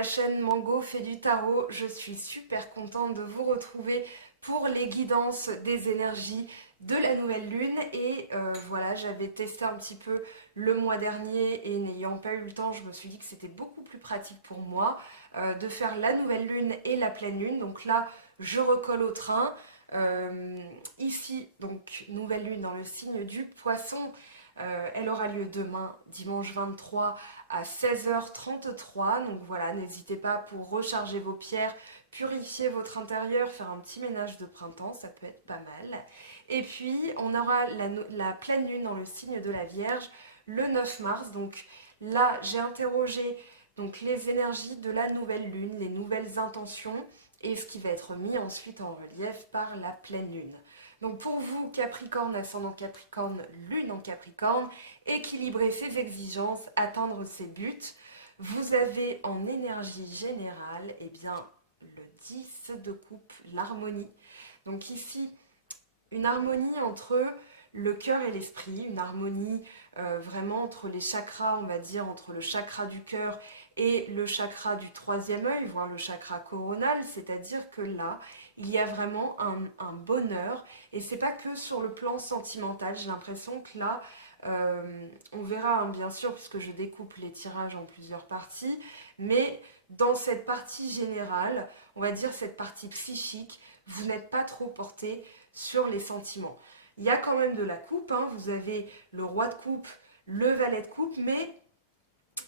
la chaîne Mango fait du tarot. Je suis super contente de vous retrouver pour les guidances des énergies de la nouvelle lune. Et voilà, j'avais testé un petit peu le mois dernier et n'ayant pas eu le temps, je me suis dit que c'était beaucoup plus pratique pour moi de faire la nouvelle lune et la pleine lune. Donc là, je recolle au train. Ici, donc nouvelle lune dans le signe du Poisson. Elle aura lieu demain, dimanche 23 à 16h33. Donc voilà, n'hésitez pas pour recharger vos pierres, purifier votre intérieur, faire un petit ménage de printemps, ça peut être pas mal. Et puis, on aura la pleine lune dans le signe de la Vierge le 9 mars. Donc là, j'ai interrogé donc, les énergies de la nouvelle lune, les nouvelles intentions et ce qui va être mis ensuite en relief par la pleine lune. Donc pour vous, Capricorne, ascendant Capricorne, lune en Capricorne, équilibrer ses exigences, atteindre ses buts, vous avez en énergie générale, eh bien, le 10 de coupe, l'harmonie. Donc ici, une harmonie entre le cœur et l'esprit, une harmonie vraiment entre les chakras, on va dire, entre le chakra du cœur et le chakra du troisième œil, voire le chakra coronal, c'est-à-dire que là, il y a vraiment un bonheur, et c'est pas que sur le plan sentimental, j'ai l'impression que là, on verra hein, bien sûr, puisque je découpe les tirages en plusieurs parties, mais dans cette partie générale, on va dire cette partie psychique, vous n'êtes pas trop porté sur les sentiments. Il y a quand même de la coupe, hein, vous avez le roi de coupe, le valet de coupe, mais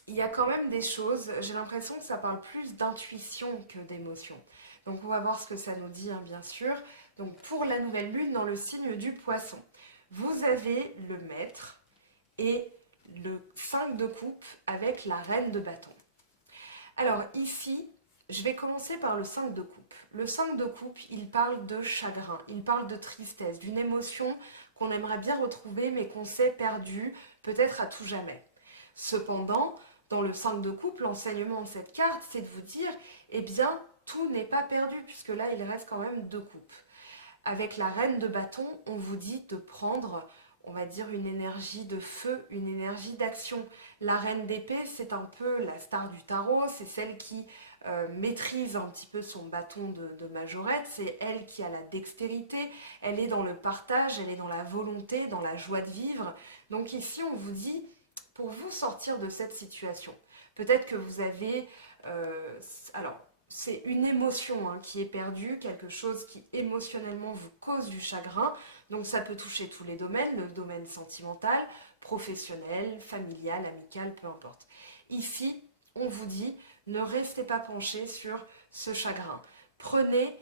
il y a quand même des choses, j'ai l'impression que ça parle plus d'intuition que d'émotion. Donc on va voir ce que ça nous dit, hein, bien sûr. Donc pour la nouvelle lune dans le signe du Poisson, vous avez le maître et le 5 de coupe avec la reine de bâton. Alors ici, je vais commencer par le 5 de coupe. Le 5 de coupe, il parle de chagrin, il parle de tristesse, d'une émotion qu'on aimerait bien retrouver mais qu'on s'est perdue peut-être à tout jamais. Cependant, dans le 5 de coupe, l'enseignement de cette carte, c'est de vous dire, eh bien, tout n'est pas perdu puisque là, il reste quand même 2 coupes. Avec la reine de bâton, on vous dit de prendre, on va dire, une énergie de feu, une énergie d'action. La reine d'épée, c'est un peu la star du tarot, c'est celle qui maîtrise un petit peu son bâton de majorette, c'est elle qui a la dextérité, elle est dans le partage, elle est dans la volonté, dans la joie de vivre. Donc ici, on vous dit, pour vous sortir de cette situation, peut-être que vous avez... alors, c'est une émotion hein, qui est perdue, quelque chose qui émotionnellement vous cause du chagrin. Donc ça peut toucher tous les domaines, le domaine sentimental, professionnel, familial, amical, peu importe. Ici, on vous dit, ne restez pas penché sur ce chagrin. Prenez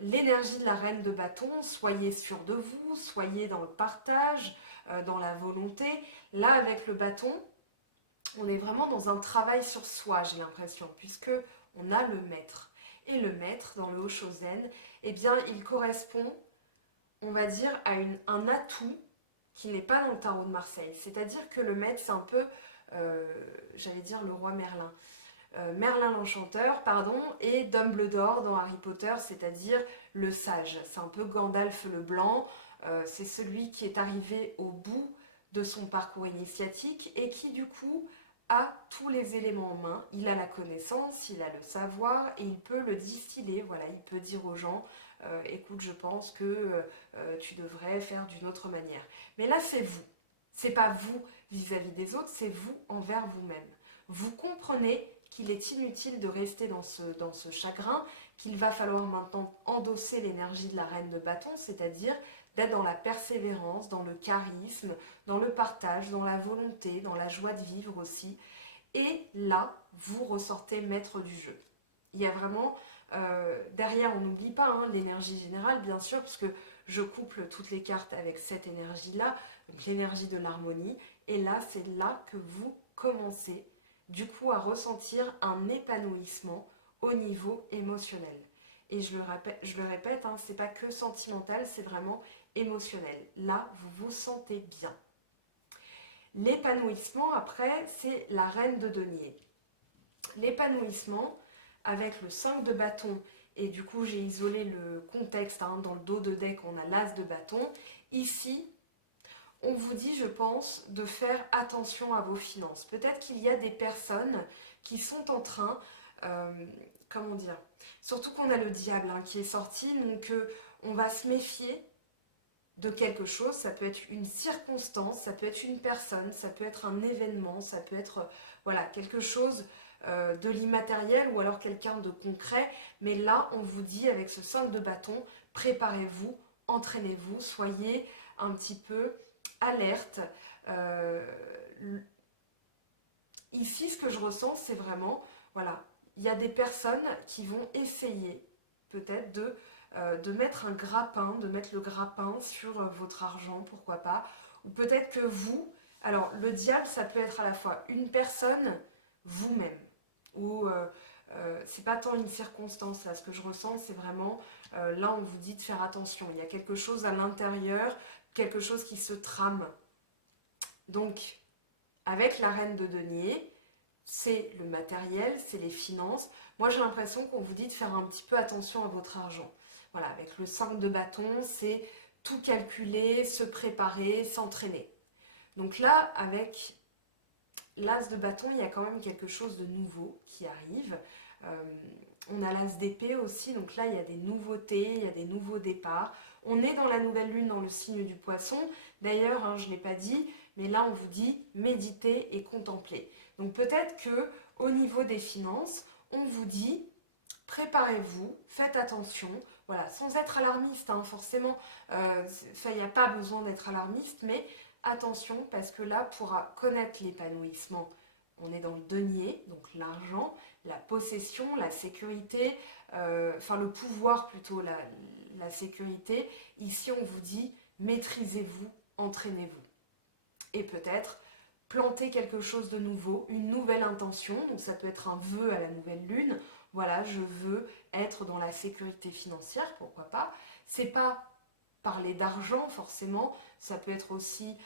l'énergie de la reine de bâton, soyez sûr de vous, soyez dans le partage, dans la volonté. Là, avec le bâton, on est vraiment dans un travail sur soi, j'ai l'impression, puisque on a le maître. Et le maître, dans le Hoshozen, eh bien, il correspond, on va dire, à un atout qui n'est pas dans le tarot de Marseille. C'est-à-dire que le maître, c'est un peu, j'allais dire, le roi Merlin. Merlin l'Enchanteur, pardon, et Dumbledore dans Harry Potter, c'est-à-dire le sage. C'est un peu Gandalf le Blanc, c'est celui qui est arrivé au bout de son parcours initiatique et qui, du coup, a tous les éléments en main, il a la connaissance, il a le savoir et il peut le distiller, voilà, il peut dire aux gens écoute, je pense que tu devrais faire d'une autre manière. Mais là, c'est vous, c'est pas vous vis-à-vis des autres, c'est vous envers vous-même. Vous comprenez qu'il est inutile de rester dans ce chagrin, qu'il va falloir maintenant endosser l'énergie de la reine de bâton, c'est-à-dire d'être dans la persévérance, dans le charisme, dans le partage, dans la volonté, dans la joie de vivre aussi. Et là, vous ressortez maître du jeu. Il y a vraiment, derrière, on n'oublie pas hein, l'énergie générale, bien sûr, puisque je couple toutes les cartes avec cette énergie-là, donc l'énergie de l'harmonie. Et là, c'est là que vous commencez, du coup, à ressentir un épanouissement au niveau émotionnel. Et je le répète, hein, c'est pas que sentimental, c'est vraiment émotionnel. Là, vous vous sentez bien. L'épanouissement, après, c'est la reine de denier. L'épanouissement, avec le 5 de bâton, et du coup, j'ai isolé le contexte, hein, dans le dos de deck, on a l'as de bâton. Ici, on vous dit, je pense, de faire attention à vos finances. Peut-être qu'il y a des personnes qui sont en train comment dire, surtout qu'on a le diable hein, qui est sorti, donc on va se méfier de quelque chose, ça peut être une circonstance, ça peut être une personne, ça peut être un événement, ça peut être voilà, quelque chose de l'immatériel ou alors quelqu'un de concret, mais là on vous dit avec ce 5 de bâton, préparez-vous, entraînez-vous, soyez un petit peu alerte. Euh, Ici ce que je ressens c'est vraiment, voilà, il y a des personnes qui vont essayer peut-être de mettre un grappin, de mettre le grappin sur votre argent, pourquoi pas. Ou peut-être que vous, alors le diable, ça peut être à la fois une personne, vous-même. Ou c'est pas tant une circonstance, là, ce que je ressens, c'est vraiment, là on vous dit de faire attention. Il y a quelque chose à l'intérieur, quelque chose qui se trame. Donc, avec la reine de denier, c'est le matériel, c'est les finances. Moi, j'ai l'impression qu'on vous dit de faire un petit peu attention à votre argent. Voilà, avec le 5 de bâton, c'est tout calculer, se préparer, s'entraîner. Donc là, avec l'as de bâton, il y a quand même quelque chose de nouveau qui arrive. On a l'as d'épée aussi, donc là, il y a des nouveautés, il y a des nouveaux départs. On est dans la nouvelle lune dans le signe du poisson. D'ailleurs, hein, je ne l'ai pas dit, mais là, on vous dit méditer et contempler. Donc peut-être que au niveau des finances, on vous dit préparez-vous, faites attention, voilà, sans être alarmiste, hein, forcément, il n'y a pas besoin d'être alarmiste, mais attention, parce que là, pour connaître l'épanouissement, on est dans le denier, donc l'argent, la possession, la sécurité, enfin le pouvoir plutôt, la sécurité. Ici, on vous dit maîtrisez-vous, entraînez-vous. Et peut-être planter quelque chose de nouveau, une nouvelle intention, donc ça peut être un vœu à la nouvelle lune, voilà, je veux être dans la sécurité financière, pourquoi pas. C'est pas parler d'argent forcément, ça peut être aussi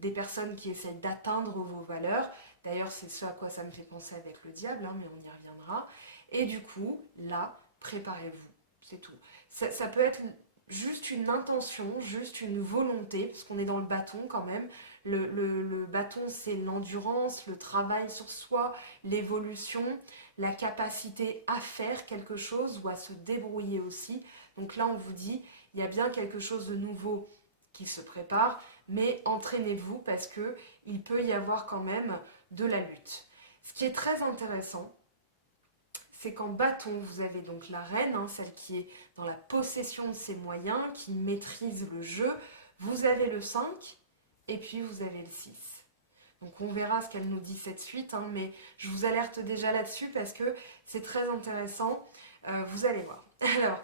des personnes qui essaient d'atteindre vos valeurs. D'ailleurs, c'est ce à quoi ça me fait penser avec le diable, hein, mais on y reviendra. Et du coup, là, préparez-vous, c'est tout. Ça peut être juste une intention, juste une volonté, parce qu'on est dans le bâton quand même. Le bâton, c'est l'endurance, le travail sur soi, l'évolution, la capacité à faire quelque chose ou à se débrouiller aussi. Donc là, on vous dit, il y a bien quelque chose de nouveau qui se prépare, mais entraînez-vous parce que il peut y avoir quand même de la lutte. Ce qui est très intéressant, c'est qu'en bâton, vous avez donc la reine, hein, celle qui est dans la possession de ses moyens, qui maîtrise le jeu. Vous avez le 5 et puis vous avez le 6. Donc on verra ce qu'elle nous dit cette suite, hein, mais je vous alerte déjà là-dessus parce que c'est très intéressant. Vous allez voir. Alors,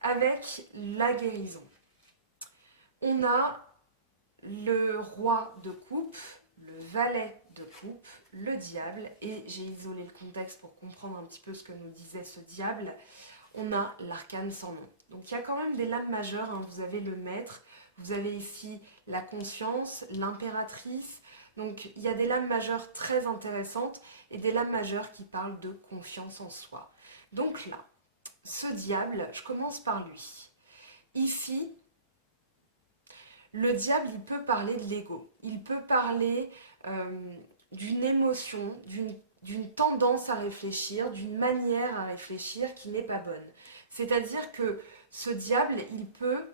avec la guérison, on a le roi de coupe, le valet de coupe, le diable, et j'ai isolé le contexte pour comprendre un petit peu ce que nous disait ce diable. On a l'arcane sans nom. Donc il y a quand même des lames majeures, hein. Vous avez le maître, vous avez ici la conscience, l'impératrice. Donc il y a des lames majeures très intéressantes et des lames majeures qui parlent de confiance en soi. Donc là, ce diable, je commence par lui. Ici, le diable, il peut parler de l'ego, il peut parler d'une émotion, d'une tendance à réfléchir, d'une manière à réfléchir qui n'est pas bonne. C'est-à-dire que ce diable, il peut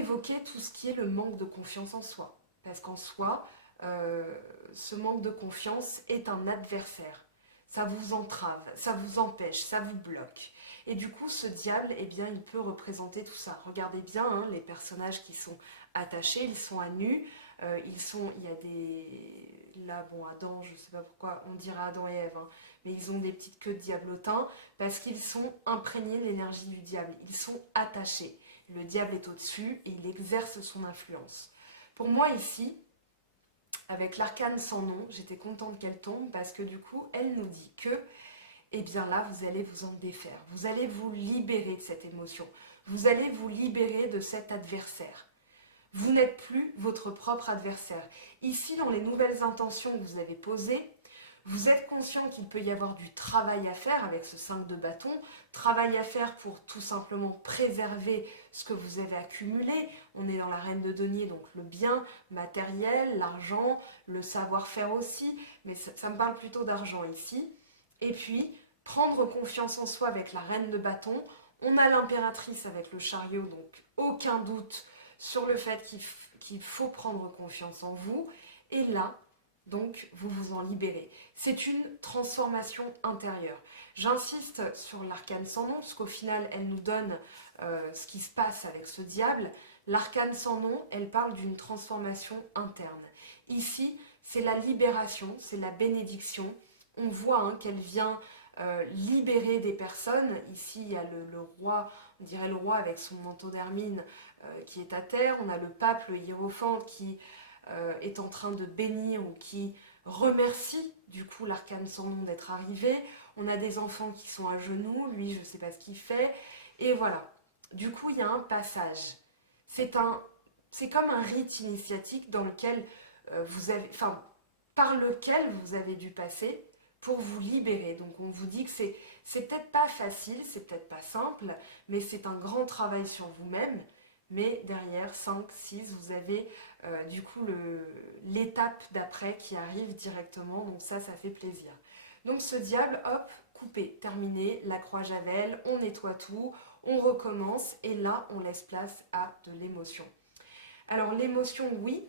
évoquer tout ce qui est le manque de confiance en soi. Parce qu'en soi, ce manque de confiance est un adversaire. Ça vous entrave, ça vous empêche, ça vous bloque. Et du coup, ce diable, eh bien, il peut représenter tout ça. Regardez bien, hein, les personnages qui sont attachés, ils sont à nu. Il y a des... Là, bon, Adam, je ne sais pas pourquoi on dirait Adam et Ève, hein, mais ils ont des petites queues de diablotin parce qu'ils sont imprégnés de l'énergie du diable. Ils sont attachés. Le diable est au-dessus et il exerce son influence. Pour moi, ici, avec l'arcane sans nom, j'étais contente qu'elle tombe parce que du coup, elle nous dit que et bien là, vous allez vous en défaire. Vous allez vous libérer de cette émotion. Vous allez vous libérer de cet adversaire. Vous n'êtes plus votre propre adversaire. Ici, dans les nouvelles intentions que vous avez posées, vous êtes conscient qu'il peut y avoir du travail à faire avec ce 5 de bâton, travail à faire pour tout simplement préserver ce que vous avez accumulé. On est dans la reine de denier, donc le bien matériel, l'argent, le savoir-faire aussi, mais ça me parle plutôt d'argent ici. Et puis, prendre confiance en soi avec la reine de bâton. On a l'impératrice avec le chariot, donc aucun doute sur le fait qu'il faut prendre confiance en vous. Et là, donc, vous vous en libérez. C'est une transformation intérieure. J'insiste sur l'arcane sans nom, parce qu'au final, elle nous donne ce qui se passe avec ce diable. L'arcane sans nom, elle parle d'une transformation interne. Ici, c'est la libération, c'est la bénédiction. On voit qu'elle vient libérer des personnes. Ici, il y a le roi, on dirait le roi avec son manteau d'hermine qui est à terre. On a le pape, le hiérophante qui est en train de bénir ou qui remercie du coup l'arcane sans nom d'être arrivé. On a des enfants qui sont à genoux, lui je ne sais pas ce qu'il fait. Et voilà, du coup il y a un passage. C'est comme un rite initiatique dans lequel par lequel vous avez dû passer pour vous libérer. Donc on vous dit que c'est peut-être pas facile, c'est peut-être pas simple, mais c'est un grand travail sur vous-même. Mais derrière, 5, 6, vous avez du coup l'étape d'après qui arrive directement, donc ça fait plaisir. Donc ce diable, hop, coupé, terminé, la croix javel, on nettoie tout, on recommence, et là, on laisse place à de l'émotion. Alors l'émotion, oui,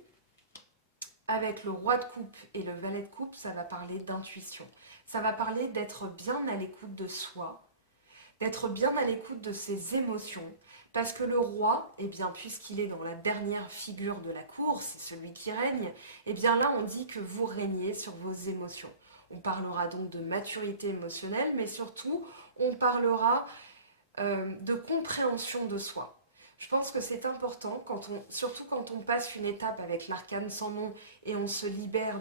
avec le roi de coupe et le valet de coupe, ça va parler d'intuition. Ça va parler d'être bien à l'écoute de soi, d'être bien à l'écoute de ses émotions. Parce que le roi, eh bien, puisqu'il est dans la dernière figure de la cour, c'est celui qui règne, eh bien là, on dit que vous régnez sur vos émotions. On parlera donc de maturité émotionnelle, mais surtout, on parlera de compréhension de soi. Je pense que c'est important, surtout quand on passe une étape avec l'arcane sans nom et on se libère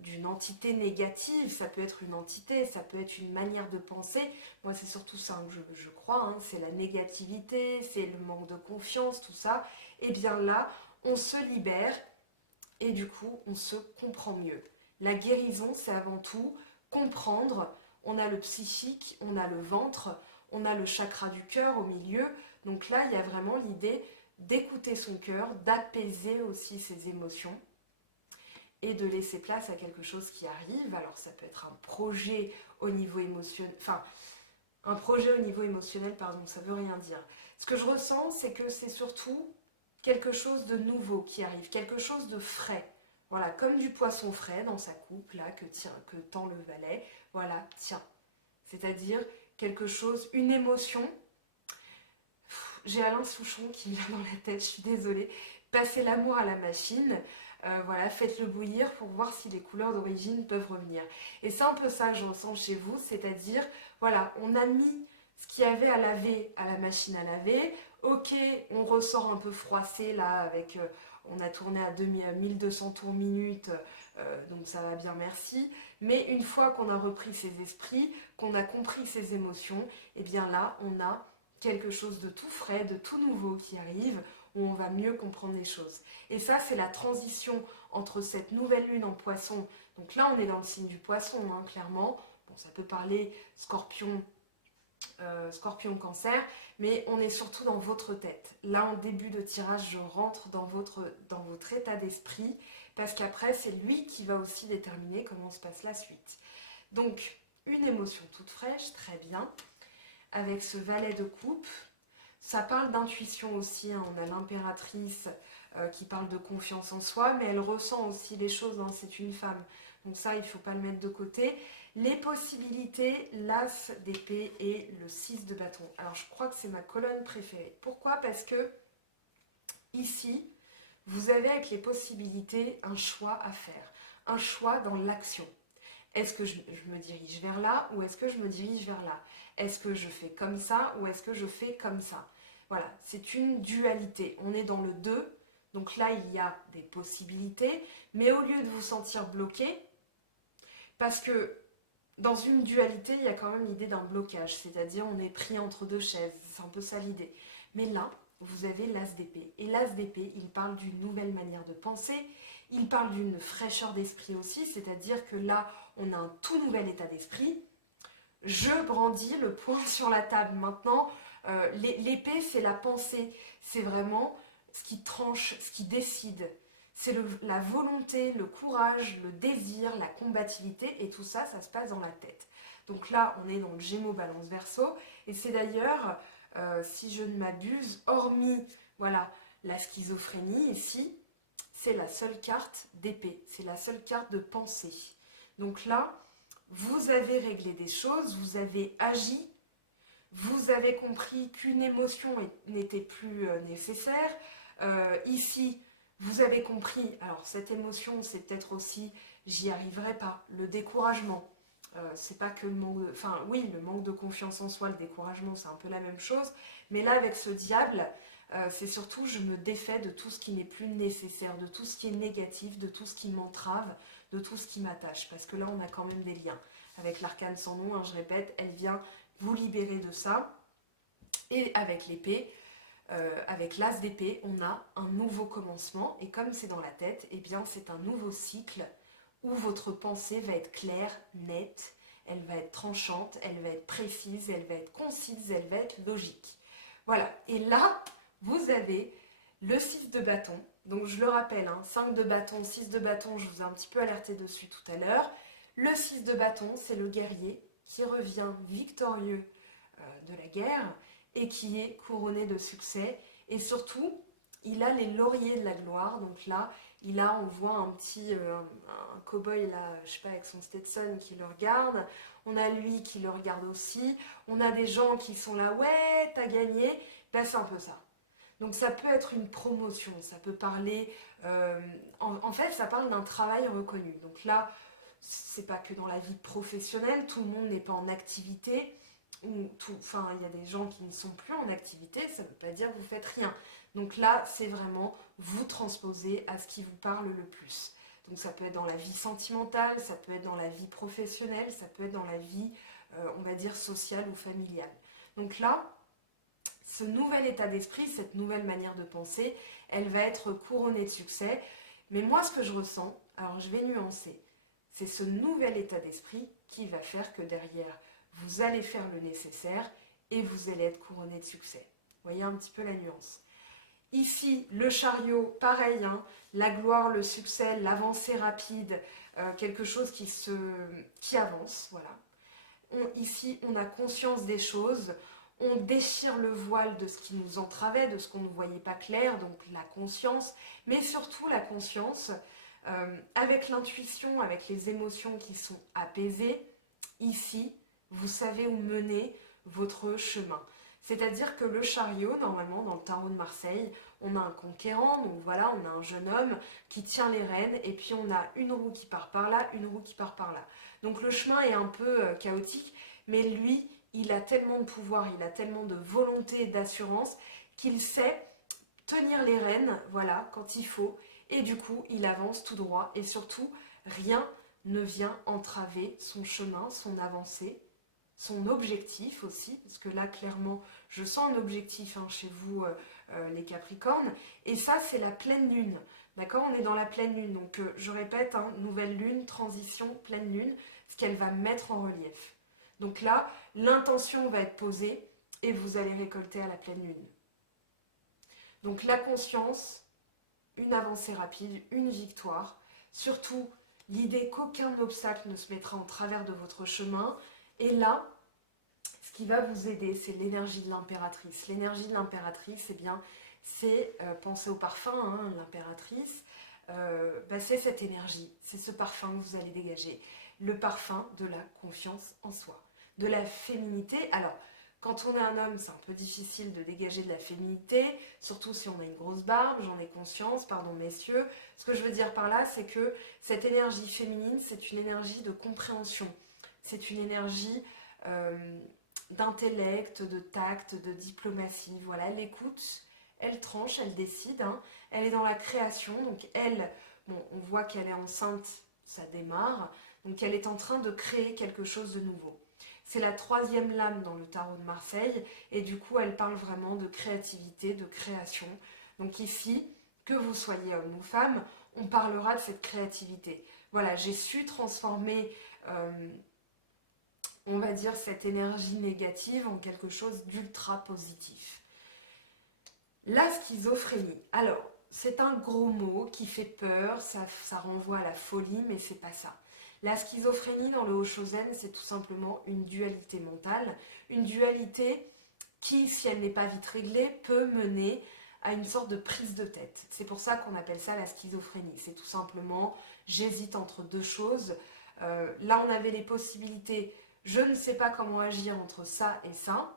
d'une entité négative. Ça peut être une entité, ça peut être une manière de penser. Moi, c'est surtout ça que je crois, c'est la négativité, c'est le manque de confiance, tout ça. Et bien là, on se libère et du coup, on se comprend mieux. La guérison, c'est avant tout comprendre. On a le psychique, on a le ventre, on a le chakra du cœur au milieu. Donc là, il y a vraiment l'idée d'écouter son cœur, d'apaiser aussi ses émotions et de laisser place à quelque chose qui arrive. Alors ça peut être un projet au niveau émotionnel, pardon, ça veut rien dire. Ce que je ressens, c'est que c'est surtout quelque chose de nouveau qui arrive, quelque chose de frais. Voilà, comme du poisson frais dans sa coupe, là, que tend le valet. Voilà, tiens. C'est-à-dire quelque chose, une émotion. J'ai Alain Souchon qui me vient dans la tête, je suis désolée. Passez l'amour à la machine. Voilà, faites-le bouillir pour voir si les couleurs d'origine peuvent revenir. Et c'est un peu ça que je ressens chez vous, c'est-à-dire, voilà, on a mis ce qu'il y avait à laver à la machine à laver. Ok, on ressort un peu froissé là, avec, on a tourné à 1200 tours minutes, donc ça va bien, merci. Mais une fois qu'on a repris ses esprits, qu'on a compris ses émotions, et bien là, on a quelque chose de tout frais, de tout nouveau qui arrive, où on va mieux comprendre les choses. Et ça, c'est la transition entre cette nouvelle lune en poisson. Donc là, on est dans le signe du poisson, clairement. Bon, ça peut parler scorpion, cancer, mais on est surtout dans votre tête. Là, en début de tirage, je rentre dans votre état d'esprit, parce qu'après, c'est lui qui va aussi déterminer comment se passe la suite. Donc, une émotion toute fraîche, très bien, avec ce valet de coupe. Ça parle d'intuition aussi, on a l'impératrice qui parle de confiance en soi, mais elle ressent aussi les choses, c'est une femme. Donc ça, il ne faut pas le mettre de côté. Les possibilités, l'as d'épée et le 6 de bâton. Alors je crois que c'est ma colonne préférée. Pourquoi? Parce que ici, vous avez avec les possibilités un choix à faire. Un choix dans l'action. Est-ce que je me dirige vers là ou est-ce que je me dirige vers là? Est-ce que je fais comme ça ou est-ce que je fais comme ça? Voilà, c'est une dualité. On est dans le 2, donc là il y a des possibilités, mais au lieu de vous sentir bloqué, parce que dans une dualité, il y a quand même l'idée d'un blocage, c'est-à-dire on est pris entre deux chaises, c'est un peu ça l'idée. Mais là, vous avez l'as d'épée. Et l'as d'épée, il parle d'une nouvelle manière de penser, il parle d'une fraîcheur d'esprit aussi, c'est-à-dire que là, on a un tout nouvel état d'esprit. Je brandis le poing sur la table. Maintenant, l'épée, c'est la pensée. C'est vraiment ce qui tranche, ce qui décide. C'est la volonté, le courage, le désir, la combativité. Et tout ça, ça se passe dans la tête. Donc là, on est dans le Gémeaux Balance Verseau. Et c'est d'ailleurs, si je ne m'abuse, hormis voilà, la schizophrénie, ici, c'est la seule carte d'épée. C'est la seule carte de pensée. Donc là, vous avez réglé des choses, vous avez agi, vous avez compris qu'une émotion n'était plus nécessaire. Ici, vous avez compris, alors cette émotion, c'est peut-être aussi, j'y arriverai pas, le découragement. C'est pas que le manque de... Enfin, oui, le manque de confiance en soi, le découragement, c'est un peu la même chose. Mais là, avec ce diable, c'est surtout, je me défais de tout ce qui n'est plus nécessaire, de tout ce qui est négatif, de tout ce qui m'entrave, de tout ce qui m'attache. Parce que là, on a quand même des liens. Avec l'arcane sans nom, hein, je répète, elle vient vous libérer de ça. Et avec l'épée, avec l'as d'épée, on a un nouveau commencement. Et comme c'est dans la tête, eh bien c'est un nouveau cycle où votre pensée va être claire, nette, elle va être tranchante, elle va être précise, elle va être concise, elle va être logique. Voilà. Et là, vous avez le 6 de bâton. Donc je le rappelle, hein, 5 de bâton, 6 de bâton, je vous ai un petit peu alerté dessus tout à l'heure. Le 6 de bâton, c'est le guerrier qui revient victorieux de la guerre et qui est couronné de succès. Et surtout, il a les lauriers de la gloire. Donc là, on voit un petit un cow-boy là, je sais pas, avec son Stetson qui le regarde. On a lui qui le regarde aussi. On a des gens qui sont là, ouais, t'as gagné. Ben, c'est un peu ça. Donc ça peut être une promotion, ça peut parler... en fait, ça parle d'un travail reconnu. Donc là, c'est pas que dans la vie professionnelle, tout le monde n'est pas en activité. Enfin, il y a des gens qui ne sont plus en activité, ça ne veut pas dire que vous faites rien. Donc là, c'est vraiment vous transposer à ce qui vous parle le plus. Donc ça peut être dans la vie sentimentale, ça peut être dans la vie professionnelle, ça peut être dans la vie, on va dire, sociale ou familiale. Donc là, ce nouvel état d'esprit, cette nouvelle manière de penser, elle va être couronnée de succès. Mais moi, ce que je ressens, alors je vais nuancer, c'est ce nouvel état d'esprit qui va faire que derrière, vous allez faire le nécessaire et vous allez être couronné de succès. Vous voyez un petit peu la nuance. Ici, le chariot, pareil, hein, la gloire, le succès, l'avancée rapide, quelque chose qui avance, voilà. Ici, on a conscience des choses, on déchire le voile de ce qui nous entravait, de ce qu'on ne voyait pas clair, donc la conscience, mais surtout la conscience, avec l'intuition, avec les émotions qui sont apaisées, ici, vous savez où mener votre chemin. C'est-à-dire que le chariot, normalement, dans le tarot de Marseille, on a un conquérant, donc voilà, on a un jeune homme qui tient les rênes, et puis on a une roue qui part par là, une roue qui part par là. Donc le chemin est un peu chaotique, mais lui, il a tellement de pouvoir, il a tellement de volonté et d'assurance qu'il sait tenir les rênes, voilà, quand il faut, et du coup, il avance tout droit, et surtout, rien ne vient entraver son chemin, son avancée, son objectif aussi, parce que là, clairement, je sens un objectif hein, chez vous, les Capricornes, et ça, c'est la pleine lune, d'accord? On est dans la pleine lune, donc je répète, hein, nouvelle lune, transition, pleine lune, ce qu'elle va mettre en relief. Donc là, l'intention va être posée, et vous allez récolter à la pleine lune. Donc la conscience, une avancée rapide, une victoire, surtout l'idée qu'aucun obstacle ne se mettra en travers de votre chemin. Et là, ce qui va vous aider, c'est l'énergie de l'impératrice. L'énergie de l'impératrice, eh bien, c'est penser au parfum, hein, l'impératrice, c'est cette énergie, c'est ce parfum que vous allez dégager. Le parfum de la confiance en soi, de la féminité. Alors, quand on est un homme, c'est un peu difficile de dégager de la féminité, surtout si on a une grosse barbe, j'en ai conscience, pardon messieurs. Ce que je veux dire par là, c'est que cette énergie féminine, c'est une énergie de compréhension. C'est une énergie d'intellect, de tact, de diplomatie. Voilà, elle écoute, elle tranche, elle décide. Hein. Elle est dans la création, donc elle, bon, on voit qu'elle est enceinte, ça démarre. Donc elle est en train de créer quelque chose de nouveau. C'est la troisième lame dans le tarot de Marseille et du coup elle parle vraiment de créativité, de création. Donc ici, que vous soyez homme ou femme, on parlera de cette créativité. Voilà, j'ai su transformer, on va dire, cette énergie négative en quelque chose d'ultra positif. La schizophrénie. Alors, c'est un gros mot qui fait peur, ça renvoie à la folie, mais c'est pas ça. La schizophrénie dans le Oshozen, c'est tout simplement une dualité mentale, une dualité qui, si elle n'est pas vite réglée, peut mener à une sorte de prise de tête. C'est pour ça qu'on appelle ça la schizophrénie. C'est tout simplement, j'hésite entre deux choses. Là, on avait les possibilités, je ne sais pas comment agir entre ça et ça,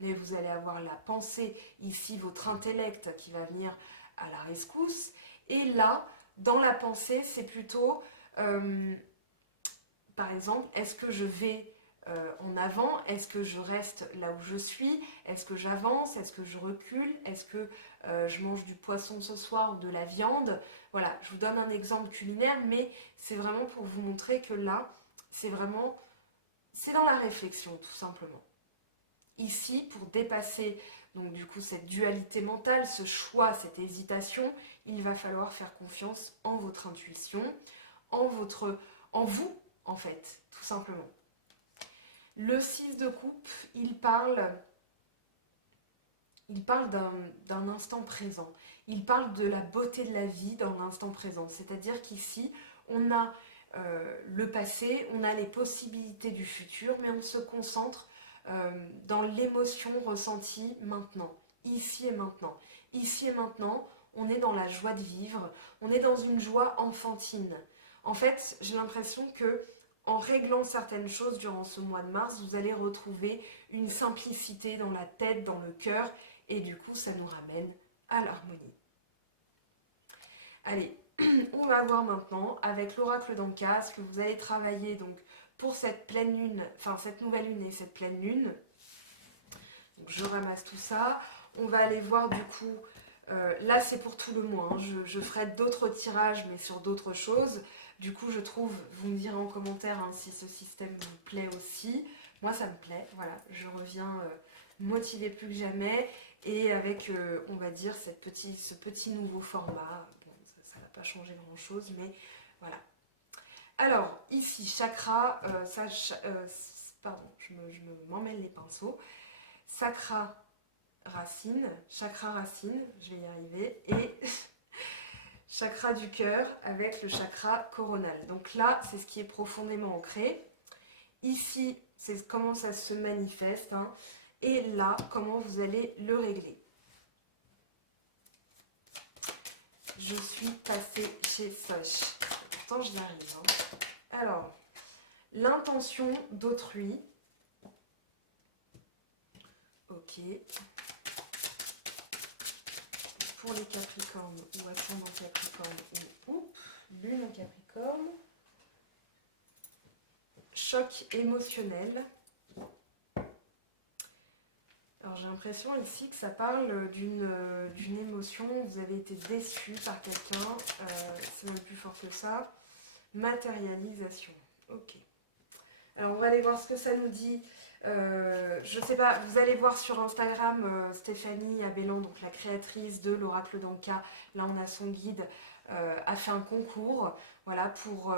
mais vous allez avoir la pensée, ici votre intellect qui va venir à la rescousse. Et là, dans la pensée, c'est plutôt, par exemple, est-ce que je vais en avant? Est-ce que je reste là où je suis? Est-ce que j'avance? Est-ce que je recule? Est-ce que je mange du poisson ce soir ou de la viande? Voilà, je vous donne un exemple culinaire, mais c'est vraiment pour vous montrer que là, c'est vraiment, c'est dans la réflexion, tout simplement. Ici, pour dépasser donc du coup cette dualité mentale, ce choix, cette hésitation, il va falloir faire confiance en votre intuition, en vous en fait, tout simplement. Le 6 de coupe, il parle d'un instant présent. Il parle de la beauté de la vie dans l'instant présent. C'est-à-dire qu'ici, on a le passé, on a les possibilités du futur, mais on se concentre dans l'émotion ressentie maintenant, ici et maintenant. Ici et maintenant, on est dans la joie de vivre, on est dans une joie enfantine. En fait, j'ai l'impression que en réglant certaines choses durant ce mois de mars, vous allez retrouver une simplicité dans la tête, dans le cœur, et du coup, ça nous ramène à l'harmonie. Allez, on va voir maintenant avec l'oracle d'Anka ce que vous allez travailler donc pour cette pleine lune, enfin cette nouvelle lune et cette pleine lune. Donc je ramasse tout ça. On va aller voir du coup, là c'est pour tout le mois, hein. Je ferai d'autres tirages mais sur d'autres choses. Du coup je trouve, vous me direz en commentaire hein, si ce système vous plaît aussi. Moi ça me plaît, voilà, je reviens motivée plus que jamais et avec, on va dire, ce petit nouveau format. Bon, ça ne va pas changer grand chose mais voilà. Alors ici, chakra, pardon, je m'emmêle les pinceaux. Chakra racine, je vais y arriver, et chakra du cœur avec le chakra coronal. Donc là, c'est ce qui est profondément ancré. Ici, c'est comment ça se manifeste, hein, et là, comment vous allez le régler. Je suis passée chez Soch. Pourtant, j'y arrive. Hein. Alors, l'intention d'autrui. Ok. Pour les Capricornes ou ascendant Capricorne ou lune en Capricorne. Choc émotionnel. Alors j'ai l'impression ici que ça parle d'une émotion, vous avez été déçu par quelqu'un, c'est même plus fort que ça. Matérialisation, ok. Alors on va aller voir ce que ça nous dit. Je sais pas, vous allez voir sur Instagram Stéphanie Abellan, donc la créatrice de l'oracle d'Anka, là on a son guide, a fait un concours voilà, pour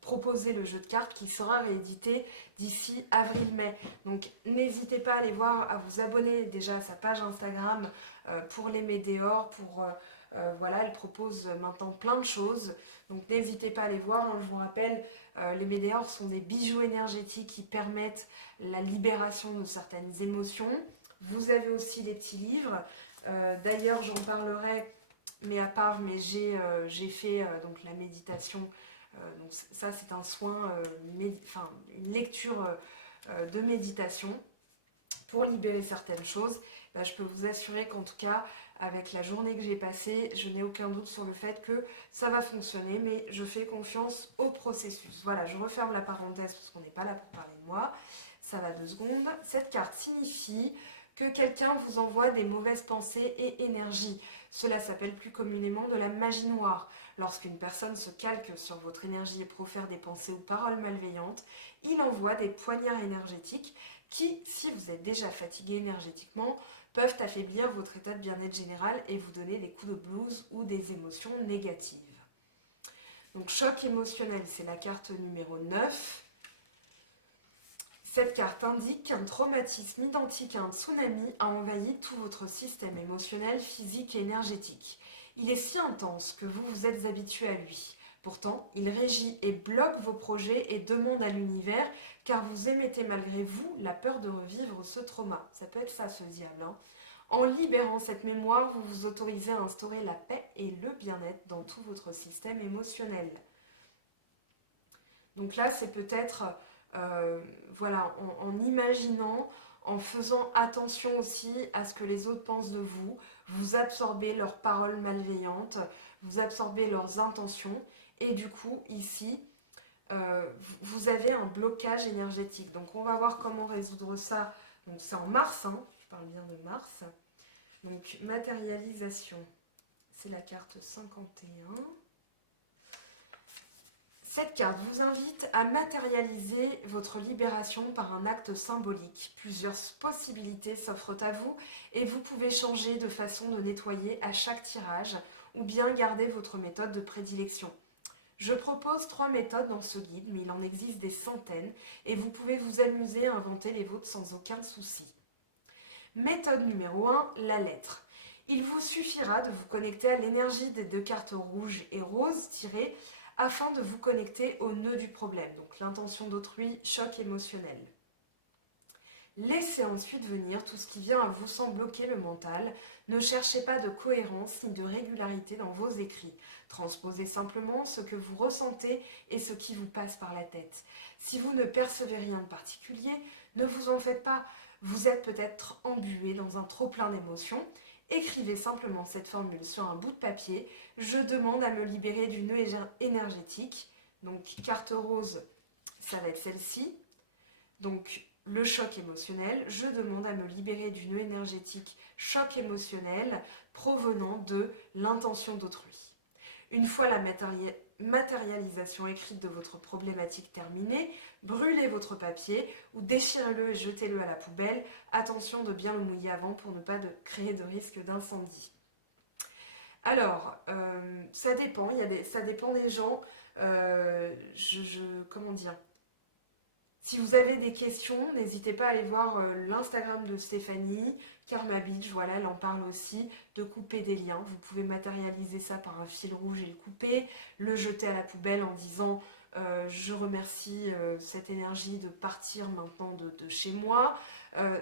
proposer le jeu de cartes qui sera réédité d'ici avril-mai. Donc n'hésitez pas à aller voir, à vous abonner déjà à sa page Instagram pour les météores, voilà, elle propose maintenant plein de choses. Donc n'hésitez pas à aller voir, hein, je vous rappelle, les météores sont des bijoux énergétiques qui permettent la libération de certaines émotions. Vous avez aussi des petits livres. D'ailleurs, j'en parlerai, mais à part, mais j'ai fait donc la méditation. Donc ça, c'est un soin, une lecture de méditation pour libérer certaines choses. Là, je peux vous assurer qu'en tout cas, avec la journée que j'ai passée, je n'ai aucun doute sur le fait que ça va fonctionner, mais je fais confiance au processus. Voilà, je referme la parenthèse parce qu'on n'est pas là pour parler de moi. Ça va 2 secondes. Cette carte signifie que quelqu'un vous envoie des mauvaises pensées et énergies. Cela s'appelle plus communément de la magie noire. Lorsqu'une personne se calque sur votre énergie et profère des pensées ou paroles malveillantes, il envoie des poignards énergétiques qui, si vous êtes déjà fatigué énergétiquement, peuvent affaiblir votre état de bien-être général et vous donner des coups de blues ou des émotions négatives. Donc choc émotionnel, c'est la carte numéro 9. Cette carte indique qu'un traumatisme identique à un tsunami a envahi tout votre système émotionnel, physique et énergétique. Il est si intense que vous vous êtes habitué à lui. Pourtant, il régit et bloque vos projets et demande à l'univers, car vous émettez malgré vous la peur de revivre ce trauma. Ça peut être ça, ce diable, hein. En libérant cette mémoire, vous vous autorisez à instaurer la paix et le bien-être dans tout votre système émotionnel. Donc là, c'est peut-être, voilà, en imaginant, en faisant attention aussi à ce que les autres pensent de vous, vous absorbez leurs paroles malveillantes, vous absorbez leurs intentions, et du coup, ici, vous avez un blocage énergétique. Donc on va voir comment résoudre ça. Donc c'est en mars, hein, je parle bien de mars. Donc matérialisation, c'est la carte 51. Cette carte vous invite à matérialiser votre libération par un acte symbolique. Plusieurs possibilités s'offrent à vous et vous pouvez changer de façon de nettoyer à chaque tirage ou bien garder votre méthode de prédilection. Je propose 3 méthodes dans ce guide, mais il en existe des centaines et vous pouvez vous amuser à inventer les vôtres sans aucun souci. Méthode numéro 1, la lettre. Il vous suffira de vous connecter à l'énergie des 2 cartes rouges et roses tirées afin de vous connecter au nœud du problème, donc l'intention d'autrui, choc émotionnel. Laissez ensuite venir tout ce qui vient à vous sans bloquer le mental. Ne cherchez pas de cohérence ni de régularité dans vos écrits. Transposez simplement ce que vous ressentez et ce qui vous passe par la tête. Si vous ne percevez rien de particulier, ne vous en faites pas. Vous êtes peut-être embué dans un trop-plein d'émotions. Écrivez simplement cette formule sur un bout de papier. Je demande à me libérer du nœud énergétique. Donc, carte rose, ça va être celle-ci. Donc, le choc émotionnel. Je demande à me libérer du nœud énergétique choc émotionnel provenant de l'intention d'autrui. Une fois la matérialisation écrite de votre problématique terminée, brûlez votre papier ou déchirez-le et jetez-le à la poubelle. Attention de bien le mouiller avant pour ne pas créer de risque d'incendie. Alors, ça dépend, ça dépend des gens. Comment dire ? Si vous avez des questions, n'hésitez pas à aller voir l'Instagram de Stéphanie, Karma Beach, voilà, elle en parle aussi, de couper des liens. Vous pouvez matérialiser ça par un fil rouge et le couper, le jeter à la poubelle en disant je remercie cette énergie de partir maintenant de chez moi.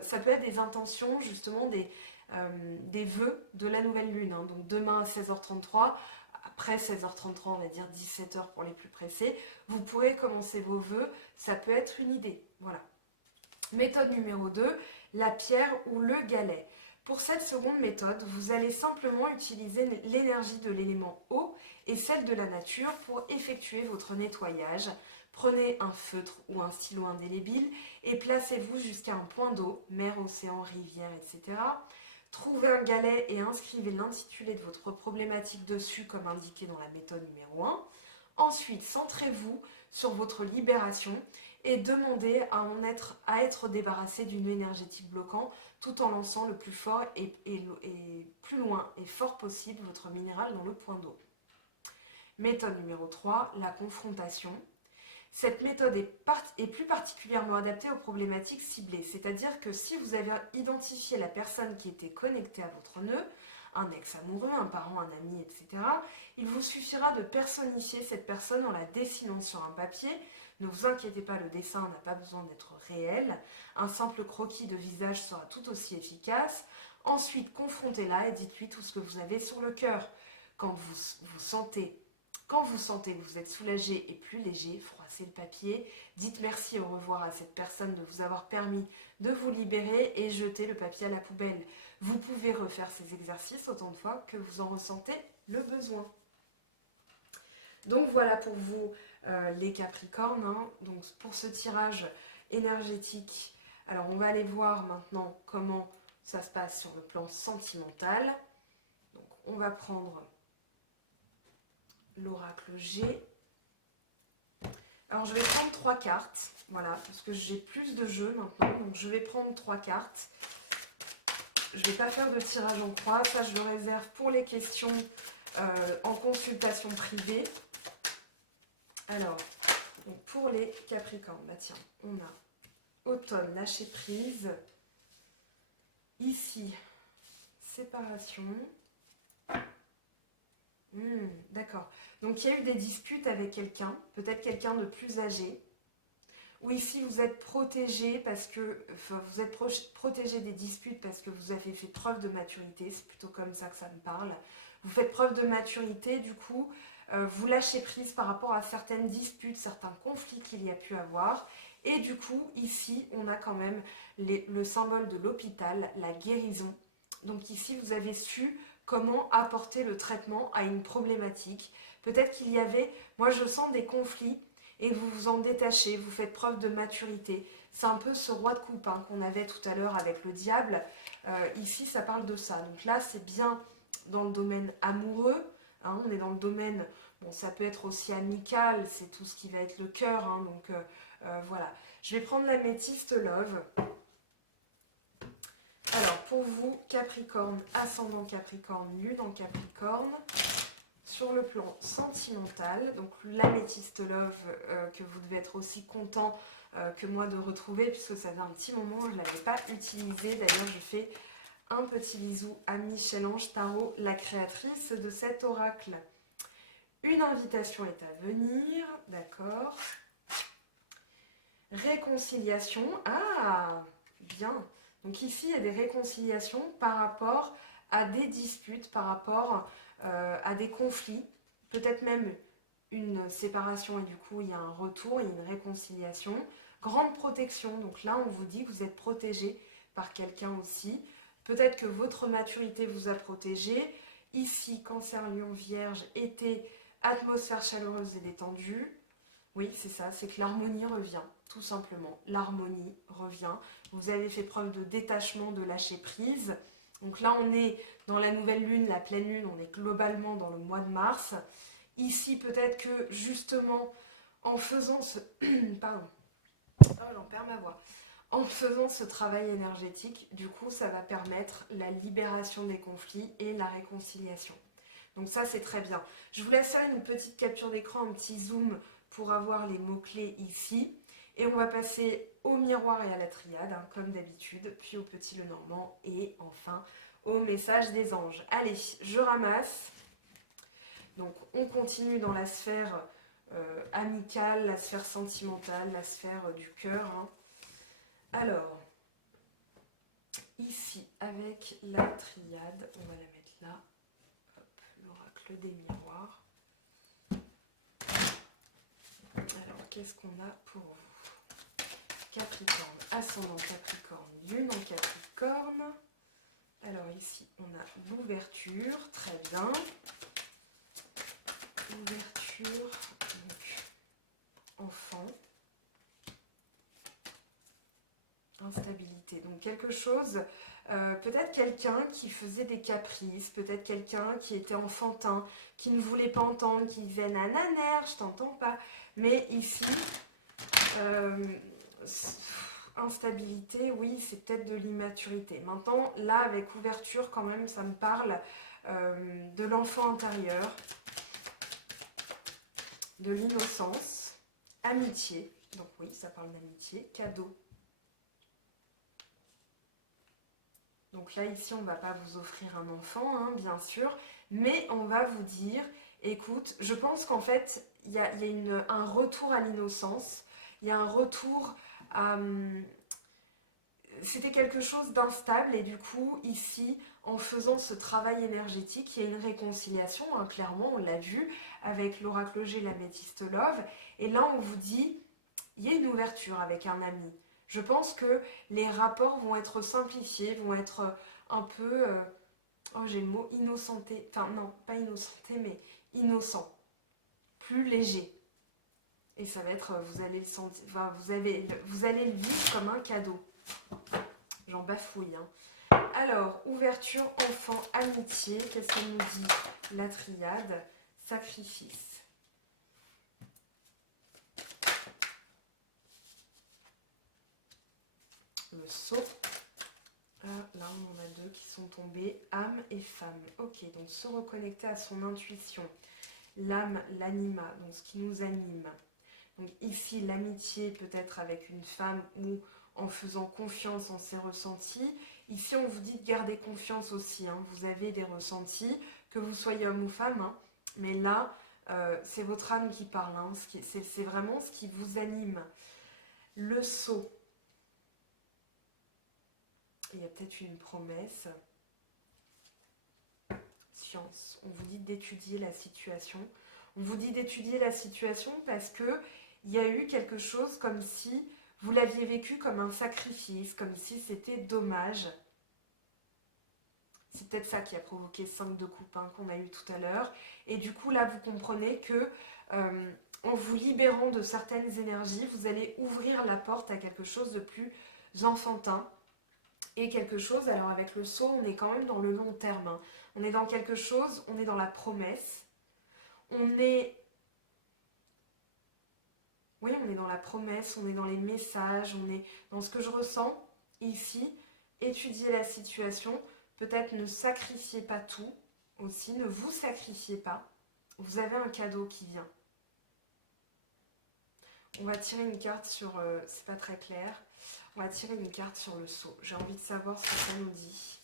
Ça peut être des intentions, justement, des vœux de la nouvelle lune. Hein. Donc demain à 16h33, après 16h33, on va dire 17h pour les plus pressés, vous pourrez commencer vos vœux, ça peut être une idée. Voilà. Méthode numéro 2, la pierre ou le galet. Pour cette seconde méthode, vous allez simplement utiliser l'énergie de l'élément eau et celle de la nature pour effectuer votre nettoyage. Prenez un feutre ou un stylo indélébile et placez-vous jusqu'à un point d'eau, mer, océan, rivière, etc. Trouvez un galet et inscrivez l'intitulé de votre problématique dessus comme indiqué dans la méthode numéro 1. Ensuite, centrez-vous sur votre libération et demandez à être débarrassé du nœud énergétique bloquant tout en lançant le plus fort et plus loin et fort possible votre minéral dans le point d'eau. Méthode numéro 3, la confrontation. Cette méthode est plus particulièrement adaptée aux problématiques ciblées, c'est-à-dire que si vous avez identifié la personne qui était connectée à votre nœud, un ex amoureux, un parent, un ami, etc., il vous suffira de personnifier cette personne en la dessinant sur un papier. Ne vous inquiétez pas, le dessin n'a pas besoin d'être réel. Un simple croquis de visage sera tout aussi efficace. Ensuite, confrontez-la et dites-lui tout ce que vous avez sur le cœur. Quand vous sentez que vous êtes soulagé et plus léger, froissez le papier, dites merci et au revoir à cette personne de vous avoir permis de vous libérer et jetez le papier à la poubelle. Vous pouvez refaire ces exercices autant de fois que vous en ressentez le besoin. Donc voilà pour vous les Capricornes. Hein. Donc pour ce tirage énergétique, alors on va aller voir maintenant comment ça se passe sur le plan sentimental. Donc on va prendre l'oracle G. Alors je vais prendre 3 cartes, voilà, parce que j'ai plus de jeux maintenant, donc je vais prendre 3 cartes. Je ne vais pas faire de tirage en croix, ça je le réserve pour les questions en consultation privée. Alors, donc pour les Capricornes, bah tiens, on a automne, lâcher prise, ici, séparation, D'accord. Donc il y a eu des disputes avec quelqu'un, peut-être quelqu'un de plus âgé, ou ici vous êtes protégé parce que, enfin, vous êtes protégé des disputes parce que vous avez fait preuve de maturité, c'est plutôt comme ça que ça me parle. Vous faites preuve de maturité, du coup, vous lâchez prise par rapport à certaines disputes, certains conflits qu'il y a pu avoir. Et du coup, ici, on a quand même le symbole de l'hôpital, la guérison. Donc ici, vous avez su comment apporter le traitement à une problématique. Peut-être qu'il y avait, moi je sens des conflits et vous vous en détachez, vous faites preuve de maturité. C'est un peu ce roi de coupe hein, qu'on avait tout à l'heure avec le diable. Ici, ça parle de ça. Donc là, c'est bien dans le domaine amoureux. Hein, on est dans le domaine, bon, ça peut être aussi amical, c'est tout ce qui va être le cœur. Hein, donc voilà. Je vais prendre l'améthyste love. Alors, pour vous, Capricorne, ascendant Capricorne, lune en Capricorne, sur le plan sentimental, donc l'améthyste love que vous devez être aussi content que moi de retrouver, puisque ça fait un petit moment que je ne l'avais pas utilisé. D'ailleurs, je fais un petit bisou à Michel-Ange Tarot, la créatrice de cet oracle. Une invitation est à venir, d'accord. Réconciliation, ah, bien. Donc ici, il y a des réconciliations par rapport à des disputes, par rapport à des conflits, peut-être même une séparation et du coup, il y a un retour, il y a une réconciliation. Grande protection, donc là, on vous dit que vous êtes protégé par quelqu'un aussi. Peut-être que votre maturité vous a protégé. Ici, Cancer, Lion, Vierge, été, atmosphère chaleureuse et détendue. Oui, c'est ça, c'est que l'harmonie revient, tout simplement. L'harmonie revient. Vous avez fait preuve de détachement, de lâcher prise. Donc là, on est dans la nouvelle lune, la pleine lune, on est globalement dans le mois de mars. Ici, peut-être que justement, en faisant ce... Pardon, oh, j'en perds ma voix. En faisant ce travail énergétique, du coup, ça va permettre la libération des conflits et la réconciliation. Donc ça, c'est très bien. Je vous laisse faire une petite capture d'écran, un petit zoom pour avoir les mots-clés ici. Et on va passer au miroir et à la triade, hein, comme d'habitude, puis au petit Lenormand et enfin au message des anges. Allez, je ramasse. Donc on continue dans la sphère amicale, la sphère sentimentale, la sphère du cœur. Hein. Alors, ici, avec la triade, on va la mettre là. Hop, l'oracle des miroirs. Alors, qu'est-ce qu'on a pour vous? Capricorne, ascendant Capricorne, lune en Capricorne. Alors ici, on a l'ouverture, très bien. Ouverture, donc enfant. Instabilité, donc quelque chose, peut-être quelqu'un qui faisait des caprices, peut-être quelqu'un qui était enfantin, qui ne voulait pas entendre, qui disait nananère, je t'entends pas. Mais ici, instabilité, oui, c'est peut-être de l'immaturité. Maintenant, là, avec ouverture, quand même, ça me parle de l'enfant intérieur, de l'innocence, amitié, donc oui, ça parle d'amitié, cadeau. Donc là, ici, on ne va pas vous offrir un enfant, hein, bien sûr, mais on va vous dire, écoute, je pense qu'en fait, il y a un retour à l'innocence, il y a un retour à... C'était quelque chose d'instable et du coup, ici, en faisant ce travail énergétique, il y a une réconciliation, hein, clairement, on l'a vu, avec l'oracle G, l'améthyste love, et là, on vous dit, il y a une ouverture avec un ami. Je pense que les rapports vont être simplifiés, vont être un peu... oh, j'ai le mot innocenté. Enfin, non, pas innocenté, mais innocent. Plus léger. Et ça va être... Vous allez le sentir... Enfin, vous allez le vivre comme un cadeau. J'en bafouille, hein. Alors, ouverture, enfant, amitié. Qu'est-ce qu'elle nous dit? La triade. Sacrifice. Le sceau. Ah, là, on en a deux qui sont tombés. Âme et femme. Ok, donc se reconnecter à son intuition. L'âme, l'anima, donc ce qui nous anime. Donc ici, l'amitié peut-être avec une femme ou en faisant confiance en ses ressentis. Ici, on vous dit de garder confiance aussi. Hein. Vous avez des ressentis, que vous soyez homme ou femme. Hein. Mais là, c'est votre âme qui parle, hein, c'est vraiment ce qui vous anime. Le sceau. Il y a peut-être une promesse. Science. On vous dit d'étudier la situation. On vous dit d'étudier la situation parce que il y a eu quelque chose comme si vous l'aviez vécu comme un sacrifice, comme si c'était dommage. C'est peut-être ça qui a provoqué 5 de coupe hein, qu'on a eu tout à l'heure. Et du coup, là, vous comprenez que en vous libérant de certaines énergies, vous allez ouvrir la porte à quelque chose de plus enfantin. Et quelque chose, alors avec le sceau, on est quand même dans le long terme. Hein. On est dans quelque chose, on est dans la promesse. On est... Oui, on est dans la promesse, on est dans les messages, on est dans ce que je ressens ici. Étudier la situation, peut-être ne sacrifiez pas tout aussi, ne vous sacrifiez pas. Vous avez un cadeau qui vient. On va tirer une carte sur... c'est pas très clair. On va tirer une carte sur le sceau. J'ai envie de savoir ce que ça nous dit.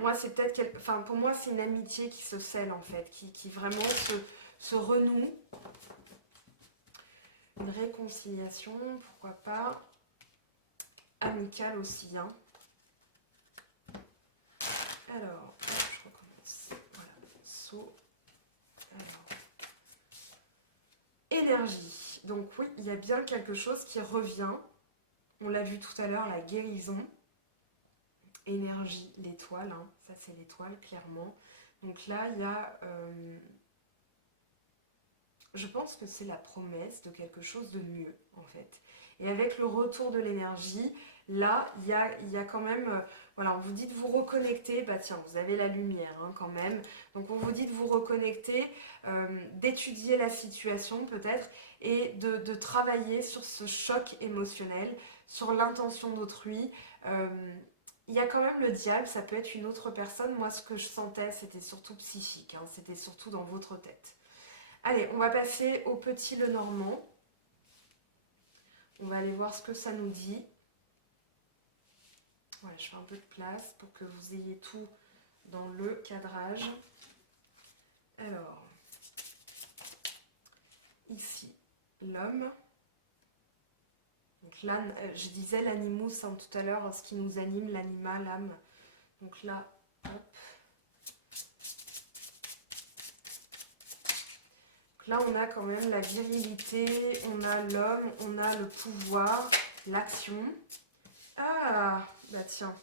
Moi, c'est peut-être... Enfin, pour moi, c'est une amitié qui se scelle, en fait. Qui vraiment se renoue. Une réconciliation, pourquoi pas. Amicale aussi, hein. Alors, je recommence. Voilà, sceau. Alors, énergie. Donc oui, il y a bien quelque chose qui revient. On l'a vu tout à l'heure, la guérison. Énergie, l'étoile. Hein. Ça, c'est l'étoile, clairement. Donc là, il y a... je pense que c'est la promesse de quelque chose de mieux, en fait. Et avec le retour de l'énergie, là, il y a quand même... voilà, on vous dit de vous reconnecter. Bah tiens, vous avez la lumière, hein, quand même. Donc on vous dit de vous reconnecter, d'étudier la situation, peut-être, et de travailler sur ce choc émotionnel, sur l'intention d'autrui. Il y a quand même le diable, ça peut être une autre personne. Moi, ce que je sentais, c'était surtout psychique. Hein, c'était surtout dans votre tête. Allez, on va passer au petit Lenormand. On va aller voir ce que ça nous dit. Voilà, je fais un peu de place pour que vous ayez tout dans le cadrage. Alors, ici, l'homme. Donc là, je disais l'animus hein, tout à l'heure, ce qui nous anime, l'anima, l'âme. Donc là, hop. Là, on a quand même la virilité, on a l'homme, on a le pouvoir, l'action. Ah, bah tiens.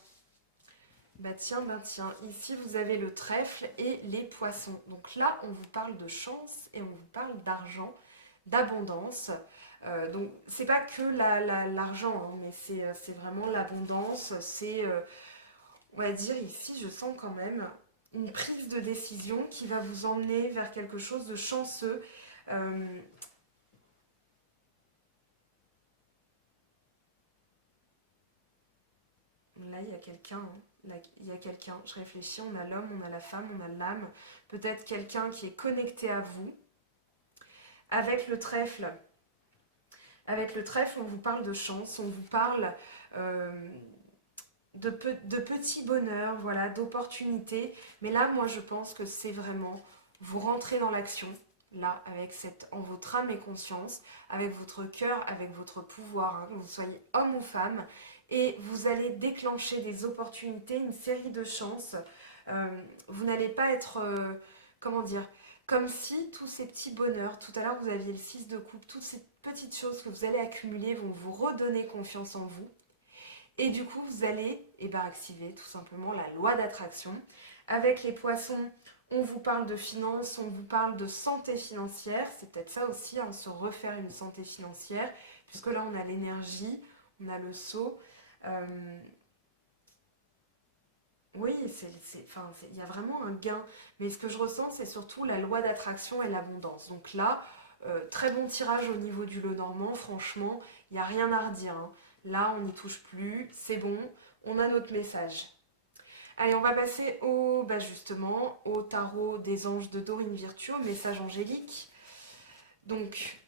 Bah tiens, bah tiens. Ici, vous avez le trèfle et les poissons. Donc là, on vous parle de chance et on vous parle d'argent, d'abondance. Donc, c'est pas que l'argent, hein, mais c'est vraiment l'abondance. C'est, on va dire ici, je sens quand même une prise de décision qui va vous emmener vers quelque chose de chanceux. Là, il y a quelqu'un. Hein. Là, il y a quelqu'un. Je réfléchis. On a l'homme, on a la femme, on a l'âme. Peut-être quelqu'un qui est connecté à vous. Avec le trèfle, on vous parle de chance. On vous parle de petits bonheurs, voilà, d'opportunités. Mais là, moi, je pense que c'est vraiment vous rentrez dans l'action. Là, avec en votre âme et conscience, avec votre cœur, avec votre pouvoir, hein, que vous soyez homme ou femme, et vous allez déclencher des opportunités, une série de chances. Vous n'allez pas être, comment dire, comme si tous ces petits bonheurs, tout à l'heure vous aviez le 6 de coupe, toutes ces petites choses que vous allez accumuler vont vous redonner confiance en vous. Et du coup, vous allez activer tout simplement la loi d'attraction. Avec les poissons, on vous parle de finances, on vous parle de santé financière. C'est peut-être ça aussi, hein, se refaire une santé financière. Puisque là, on a l'énergie, on a le sceau. Oui, il y a vraiment un gain. Mais ce que je ressens, c'est surtout la loi d'attraction et l'abondance. Donc là, très bon tirage au niveau du Lenormand. Franchement, il n'y a rien à redire. Hein. Là, on n'y touche plus. C'est bon. On a notre message. Allez, on va passer justement, au tarot des anges de Dorine Virtue, au message angélique. Donc,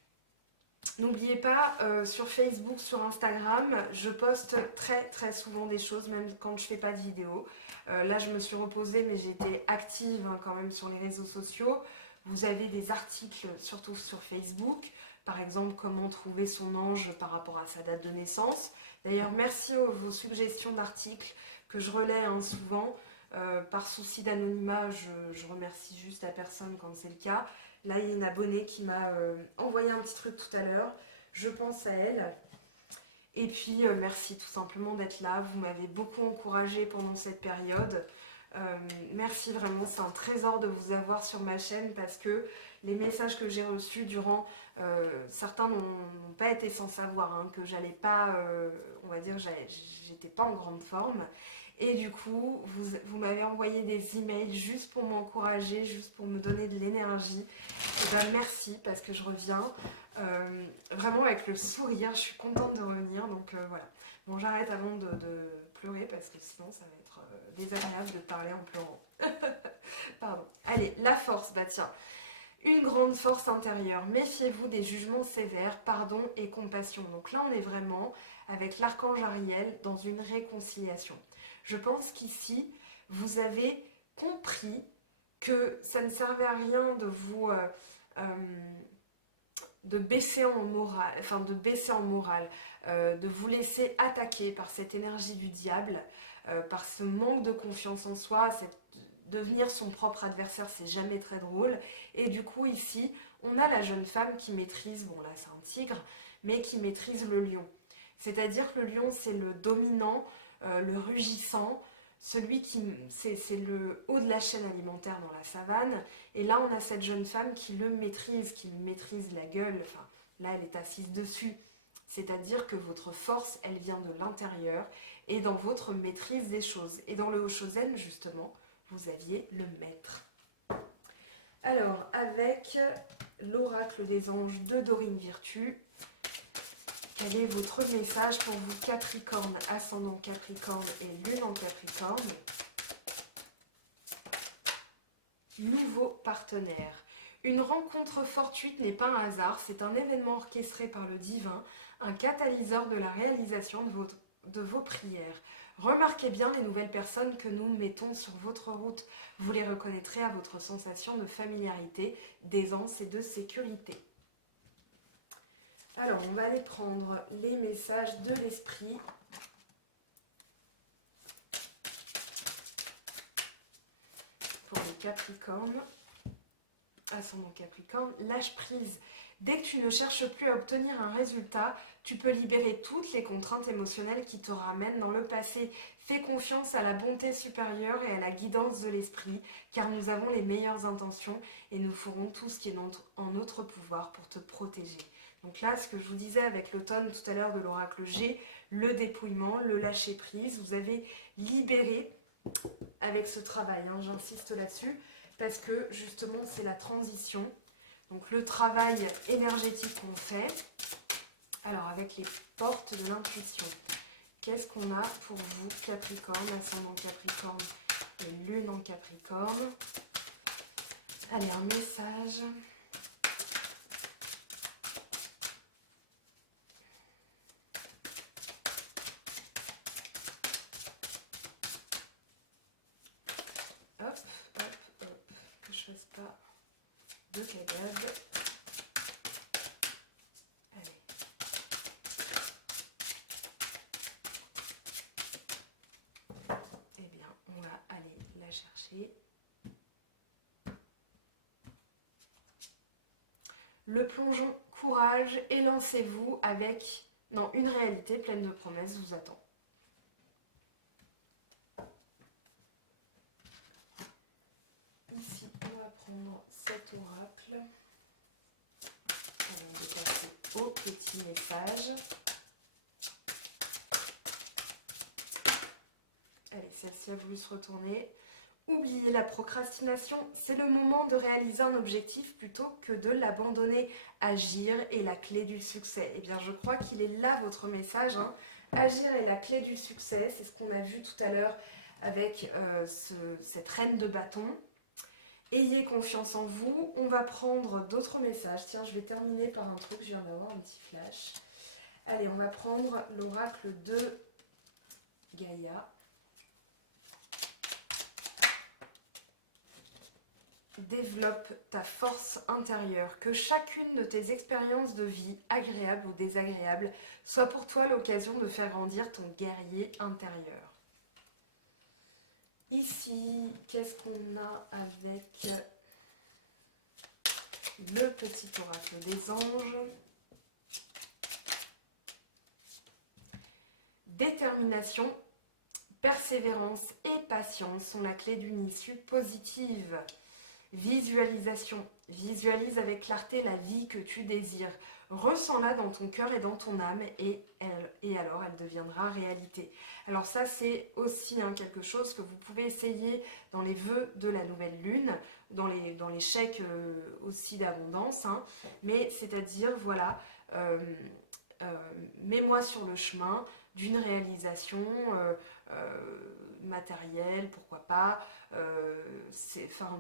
N'oubliez pas, sur Facebook, sur Instagram, je poste très souvent des choses, même quand je fais pas de vidéo. Là, je me suis reposée, mais j'étais active hein, quand même sur les réseaux sociaux. Vous avez des articles, surtout sur Facebook. Par exemple, comment trouver son ange par rapport à sa date de naissance. D'ailleurs, merci aux vos suggestions d'articles que je relais hein, souvent. Par souci d'anonymat, je remercie juste la personne quand c'est le cas. Là, il y a une abonnée qui m'a envoyé un petit truc tout à l'heure. Je pense à elle. Et puis, merci tout simplement d'être là. Vous m'avez beaucoup encouragée pendant cette période. Merci vraiment, c'est un trésor de vous avoir sur ma chaîne parce que les messages que j'ai reçus durant, certains n'ont pas été sans savoir, hein, que j'allais pas, on va dire, j'étais pas en grande forme. Et du coup, vous m'avez envoyé des emails juste pour m'encourager, juste pour me donner de l'énergie. Et ben merci parce que je reviens vraiment avec le sourire, je suis contente de revenir. Donc voilà. Bon, j'arrête avant de pleurer parce que sinon ça va être désagréable de parler en pleurant. Pardon. Allez, la force, bah tiens. Une grande force intérieure. Méfiez-vous des jugements sévères, pardon et compassion. Donc là, on est vraiment avec l'archange Ariel dans une réconciliation. Je pense qu'ici, vous avez compris que ça ne servait à rien de vous de baisser en morale, de vous laisser attaquer par cette énergie du diable, par ce manque de confiance en soi, devenir son propre adversaire, c'est jamais très drôle. Et du coup, ici, on a la jeune femme qui maîtrise, bon là c'est un tigre, mais qui maîtrise le lion. C'est-à-dire que le lion, c'est le dominant, le rugissant, celui qui, c'est le haut de la chaîne alimentaire dans la savane. Et là, on a cette jeune femme qui le maîtrise, qui maîtrise la gueule. Enfin, là, elle est assise dessus. C'est-à-dire que votre force, elle vient de l'intérieur et dans votre maîtrise des choses. Et dans le Hoshozen, justement, vous aviez le maître. Alors, avec l'oracle des anges de Dorine Virtue, quel est votre message pour vous Capricorne, ascendant Capricorne et lune en Capricorne? Nouveau partenaire. Une rencontre fortuite n'est pas un hasard, c'est un événement orchestré par le divin, un catalyseur de la réalisation de vos prières. Remarquez bien les nouvelles personnes que nous mettons sur votre route. Vous les reconnaîtrez à votre sensation de familiarité, d'aisance et de sécurité. Alors, on va aller prendre les messages de l'esprit. Pour les Capricornes, ascendant Capricorne, lâche prise. Dès que tu ne cherches plus à obtenir un résultat, tu peux libérer toutes les contraintes émotionnelles qui te ramènent dans le passé. Fais confiance à la bonté supérieure et à la guidance de l'esprit, car nous avons les meilleures intentions et nous ferons tout ce qui est en notre pouvoir pour te protéger. Donc là, ce que je vous disais avec l'automne tout à l'heure de l'oracle G, le dépouillement, le lâcher prise, vous avez libéré avec ce travail, hein, j'insiste là-dessus, parce que justement c'est la transition, donc le travail énergétique qu'on fait. Alors avec les portes de l'intuition, qu'est-ce qu'on a pour vous Capricorne, ascendant Capricorne et lune en Capricorne? Allez, un message. Hop, que je fasse pas de cagade. Allez. Eh bien, on va aller la chercher. Le plongeon courage et lancez-vous avec une réalité pleine de promesses vous attend. Ici, on va prendre cet oracle avant de passer au petit message. Allez, celle-ci a voulu se retourner. Oubliez la procrastination, c'est le moment de réaliser un objectif plutôt que de l'abandonner. Agir est la clé du succès. Eh bien, je crois qu'il est là votre message, hein. Agir est la clé du succès, c'est ce qu'on a vu tout à l'heure avec cette reine de bâton. Ayez confiance en vous. On va prendre d'autres messages. Tiens, je vais terminer par un truc, je viens d'avoir un petit flash. Allez, on va prendre l'oracle de Gaïa. Développe ta force intérieure, que chacune de tes expériences de vie, agréables ou désagréables, soit pour toi l'occasion de faire grandir ton guerrier intérieur. Ici, qu'est-ce qu'on a avec le petit oracle des anges? Détermination, persévérance et patience sont la clé d'une issue positive. Visualisation. Visualise avec clarté la vie que tu désires. Ressens-la dans ton cœur et dans ton âme et alors elle deviendra réalité. Alors ça c'est aussi quelque chose que vous pouvez essayer dans les vœux de la nouvelle lune, dans les chèques aussi d'abondance. Mais c'est-à-dire voilà, mets-moi sur le chemin d'une réalisation matérielle, pourquoi pas,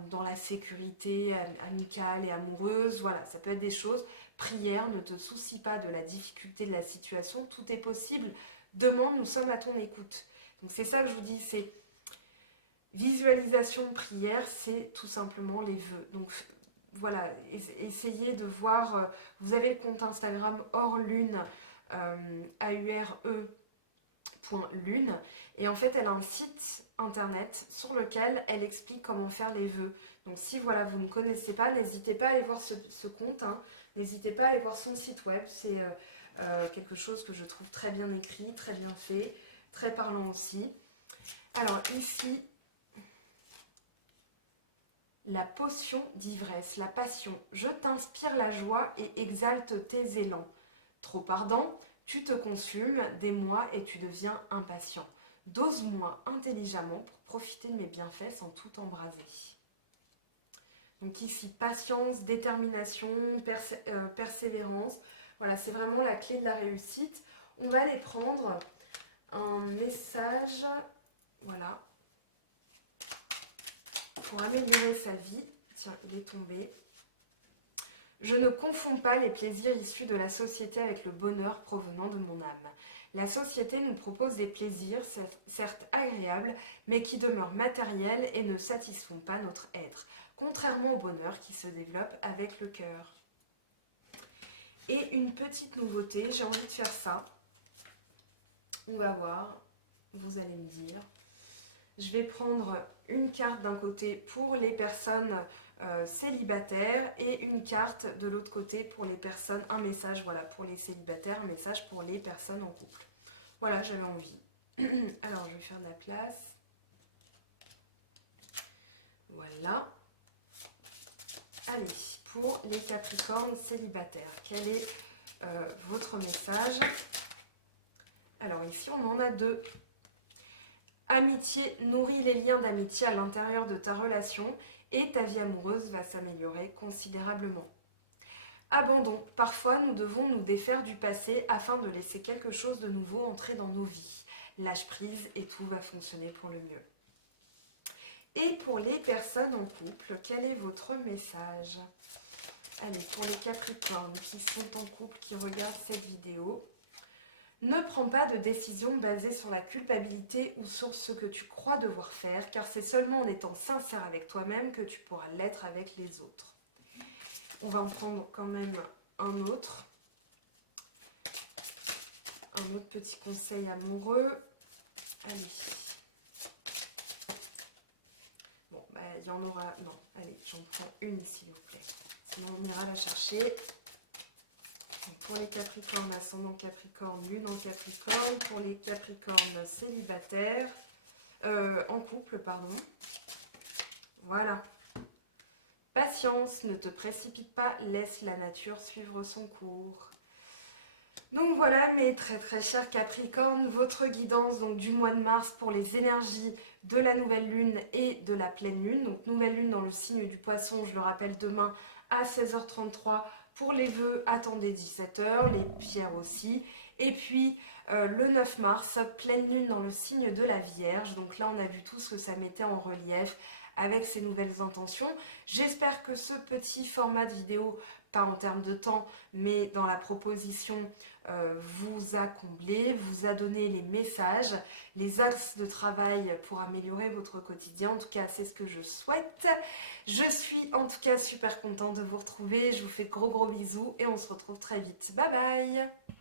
dans la sécurité amicale et amoureuse, voilà, ça peut être des choses. Prière, ne te soucie pas de la difficulté de la situation, tout est possible. Demande, nous sommes à ton écoute. Donc c'est ça que je vous dis, c'est visualisation, prière, c'est tout simplement les vœux. Donc voilà, essayez de voir, vous avez le compte Instagram hors lune, AURE.lune, et en fait elle a un site internet sur lequel elle explique comment faire les vœux. Donc si voilà, vous ne connaissez pas, n'hésitez pas à aller voir ce compte, n'hésitez pas à aller voir son site web, c'est quelque chose que je trouve très bien écrit, très bien fait, très parlant aussi. Alors ici, la potion d'ivresse, la passion. Je t'inspire la joie et exalte tes élans. Trop ardent, tu te consumes des mois et tu deviens impatient. Dose-moi intelligemment pour profiter de mes bienfaits sans tout embraser. Donc ici, patience, détermination, persévérance. Voilà, c'est vraiment la clé de la réussite. On va aller prendre un message, voilà, pour améliorer sa vie. Tiens, il est tombé. Je ne confonds pas les plaisirs issus de la société avec le bonheur provenant de mon âme. La société nous propose des plaisirs, certes agréables, mais qui demeurent matériels et ne satisfont pas notre être, contrairement au bonheur qui se développe avec le cœur. Et une petite nouveauté, j'ai envie de faire ça. On va voir, vous allez me dire. Je vais prendre une carte d'un côté pour les personnes célibataires et une carte de l'autre côté pour les personnes, un message voilà, pour les célibataires, un message pour les personnes en couple. Voilà, j'avais envie. Alors, je vais faire de la place. Voilà. Allez, pour les Capricornes célibataires, quel est votre message? Alors ici, on en a deux. Amitié, nourris les liens d'amitié à l'intérieur de ta relation et ta vie amoureuse va s'améliorer considérablement. Abandon, parfois nous devons nous défaire du passé afin de laisser quelque chose de nouveau entrer dans nos vies. Lâche prise et tout va fonctionner pour le mieux. Et pour les personnes en couple, quel est votre message? Allez, pour les Capricornes qui sont en couple, qui regardent cette vidéo, ne prends pas de décision basée sur la culpabilité ou sur ce que tu crois devoir faire, car c'est seulement en étant sincère avec toi-même que tu pourras l'être avec les autres. On va en prendre quand même un autre petit conseil amoureux. Allez. Bon, il y en aura... Non, allez, j'en prends une s'il vous plaît. Sinon on ira la chercher. Donc, pour les Capricornes, ascendant Capricorne, lune en Capricorne. Pour les Capricornes célibataires, en couple, pardon. Voilà. Patience, ne te précipite pas, laisse la nature suivre son cours. Donc voilà mes très très chers Capricornes, votre guidance donc, du mois de mars pour les énergies de la nouvelle lune et de la pleine lune. Donc nouvelle lune dans le signe du poisson, je le rappelle, demain à 16h33 pour les vœux, attendez 17h, les pierres aussi. Et puis le 9 mars, pleine lune dans le signe de la Vierge. Donc là on a vu tout ce que ça mettait en relief avec ces nouvelles intentions. J'espère que ce petit format de vidéo, pas en termes de temps, mais dans la proposition, vous a comblé, vous a donné les messages, les axes de travail pour améliorer votre quotidien. En tout cas, c'est ce que je souhaite. Je suis en tout cas super contente de vous retrouver. Je vous fais gros bisous et on se retrouve très vite. Bye bye!